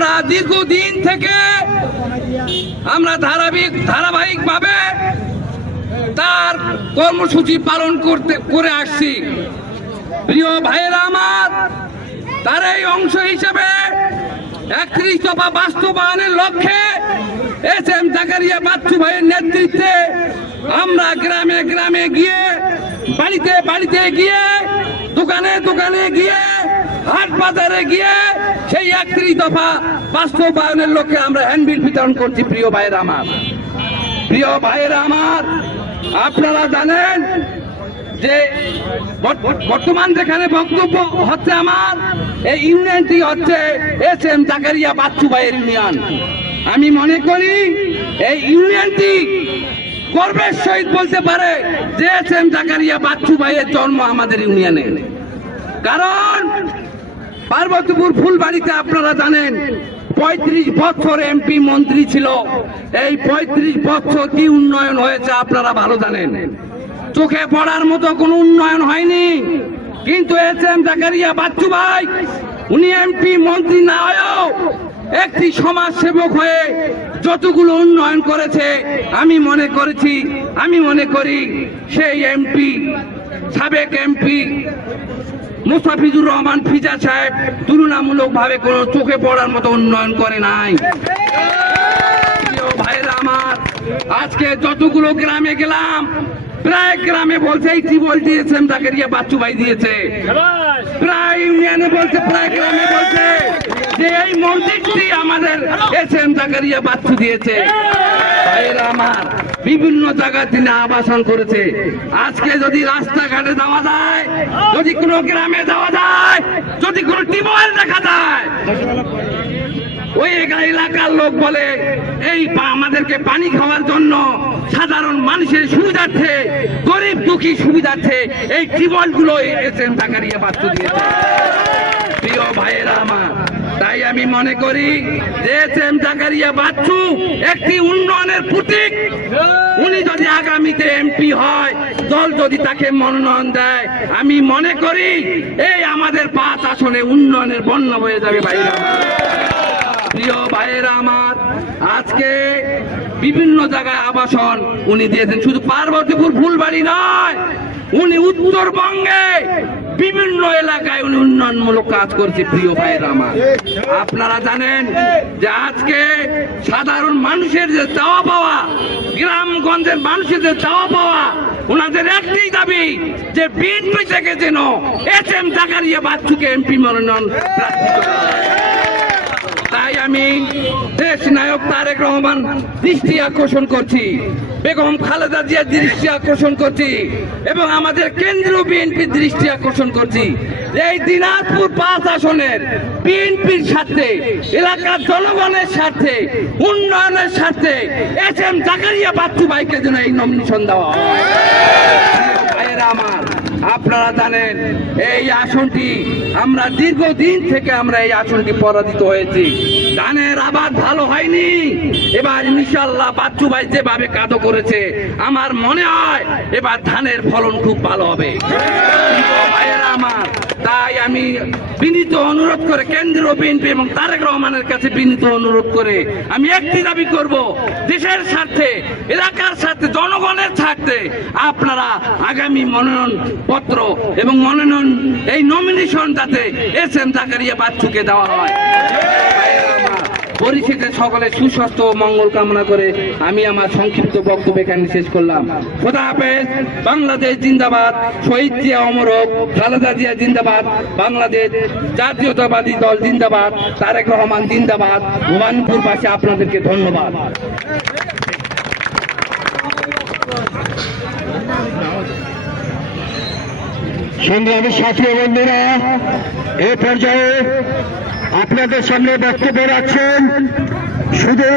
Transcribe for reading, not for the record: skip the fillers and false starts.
আমরা দীর্ঘদিন থেকে আমরা ধারাবাহিকভাবে তার কর্মসূচি পালন করে আসছি। প্রিয় ভাইয়েরা আমার, তার এই অংশ হিসেবে 31 দফা বাস্তবায়নের লক্ষ্যে এসএম জাকারিয়া বাচ্চু ভাইয়ের নেতৃত্বে আমরা গ্রামে গ্রামে গিয়ে, বাড়িতে বাড়িতে গিয়ে, দোকানে দোকানে গিয়ে, হাট বাজারে গিয়ে সেই 31 দফা বাস্তবায়নের লক্ষ্যে আমরা হ্যান্ডবিল বিতরণ করছি। প্রিয় ভাইয়েরা আমার, আপনারা জানেন যে বর্তমান যেখানে বক্তব্য হচ্ছে আমার, এই ইউনিয়নটি হচ্ছে এসএম জাকারিয়া বাচ্চু ভাইয়ের ইউনিয়ন। আমি মনে করি এই ইউনিয়নটি গর্বের সহিত বলতে পারে যে এসএম জাকারিয়া বাচ্চু ভাইয়ের জন্ম আমাদের ইউনিয়নে। কারণ পার্বতীপুর ফুলবাড়িতে আপনারা জানেন 35 বছর এমপি মন্ত্রী ছিল। এই 35 বছর কি উন্নয়ন হয়েছে আপনারা ভালো জানেন। চোখে পড়ার মতো কোনো উন্নয়ন হয়নি, কিন্তু এসএম জাকারিয়া বাচ্চু ভাই উনি এমপি মন্ত্রী না হয়েও একটি সমাজ সেবক হয়ে যতগুলো উন্নয়ন করেছে আমি মনে করি সেই এমপি, সাবেক এমপি মুস্তাফিজুর রহমান ফিজা সাহেব তুলনামূলকভাবে কোনো চোখে পড়ার মতো উন্নয়ন করে নাই। ভাইরা আমার, আজকে যতগুলো গ্রামে গেলাম, প্রায় গ্রামে বলছে এই টিউবওয়েল এসএম জাকারিয়া বাচ্চু ভাই দিয়েছে। প্রায় ইউনিয়নে বলছে, প্রায় গ্রামে বলছে যে এই মসজিদটি আমাদের এসএম জাকারিয়া বাচ্চু দিয়েছে। ভাইরা আমার, বিভিন্ন জায়গায় তিনি আবাসন করেছে। আজকে যদি রাস্তাঘাটে যাওয়া যায়, যদি কোনো গ্রামে যাওয়া যায়, যদি কোনো টিউবওয়েল দেখা যায়, ওই এলাকার লোক বলে এই আমাদেরকে পানি খাওয়ার জন্য সাধারণ মানুষের সুবিধার্থে, গরিব দুঃখী সুবিধার্থে এই টিউবওয়েল গুলো এসএম জাকারিয়া বাচ্চু দিয়েছে। প্রিয় ভাইয়েরা আমার, তাই আমি মনে করি যে এসএম জাকারিয়া বাচ্চু একটি উন্নয়নের প্রতীক। উনি যদি আগামীতে এমপি হয়, দল যদি তাকে মনোনয়ন দেয়, আমি মনে করি এই আমাদের 5 আসনে উন্নয়নের বন্যা বয়ে যাবে। ভাইরা, প্রিয় ভাইয়েরা আমার, আজকে বিভিন্ন জায়গায় আবাসন উনি দিয়েছেন। শুধু পার্বতীপুর ফুলবাড়ি নয়, উনি উত্তরবঙ্গে বিভিন্ন এলাকায় উনি উন্নয়নমূলক কাজ করছে। প্রিয় ভাইয়েরা আমার, আপনারা জানেন যে আজকে সাধারণ মানুষের যে চাওয়া পাওয়া, গ্রামগঞ্জের মানুষের যে চাওয়া পাওয়া, ওনাদের একটাই দাবি যে বিএনপি থেকে যেন এসএম জাকারিয়া বাচ্চুকে এমপি মনোনয়ন প্রার্থী করা হয়। তাই আমি দেশ নায়ক তারেক রহমান দৃষ্টি আকর্ষণ করছি, বেগম খালেদা জিয়ার দৃষ্টি আকর্ষণ করছি, এবং আমাদের কেন্দ্রীয় বিএনপির দৃষ্টি আকর্ষণ করছি। এই দিনাজপুর 5 আসনের বিএনপির স্বার্থে, এলাকার জনগণের স্বার্থে, উন্নয়নের স্বার্থে এসএম জাকারিয়া বাচ্চু ভাইকে যেন এই নমিনেশন দেওয়া হয়। আমার, আপনারা জানেন এই আসনটি আমরা দীর্ঘদিন থেকে এই আসনটি পরাজিত হয়েছি। ধানের আবাদ ভালো হয়নি। এবার ইনশাআল্লাহ বাচ্চু ভাই যেভাবে কাজ করেছে, আমার মনে হয় এবার ধানের ফলন খুব ভালো হবে। আমার, তাই আমি বিনীত অনুরোধ করে কেন্দ্রীয় বিএনপি এবং তারেক রহমানের কাছে বিনীত অনুরোধ করে আমি একটি দাবি করব, দেশের স্বার্থে, এলাকার স্বার্থে, জনগণের স্বার্থে আপনারা আগামী মনোনয়ন পত্র এবং মনোনয়ন এই নমিনেশন যাতে এসএম জাকারিয়া বাচ্চুকে দেওয়া হয়। পরিশেষে সকলের সুস্বাস্থ্য ও মঙ্গল কামনা করে আমি আমার সংক্ষিপ্ত বক্তব্য এখানে শেষ করলাম। খোদা হাফেজ। বাংলাদেশ জিন্দাবাদ। শহীদ জিয়া অমর হোক। খালেদা জিয়া জিন্দাবাদ। বাংলাদেশ জাতীয়তাবাদী দল জিন্দাবাদ। তারেক রহমান জিন্দাবাদ। ভবানীপুরবাসী আপনাদেরকে ধন্যবাদ। সংগ্রামী সাথী বন্ধুরা, এ পর্যায়ে আপনাদের সামনে বক্তব্য রাখছেন শুধু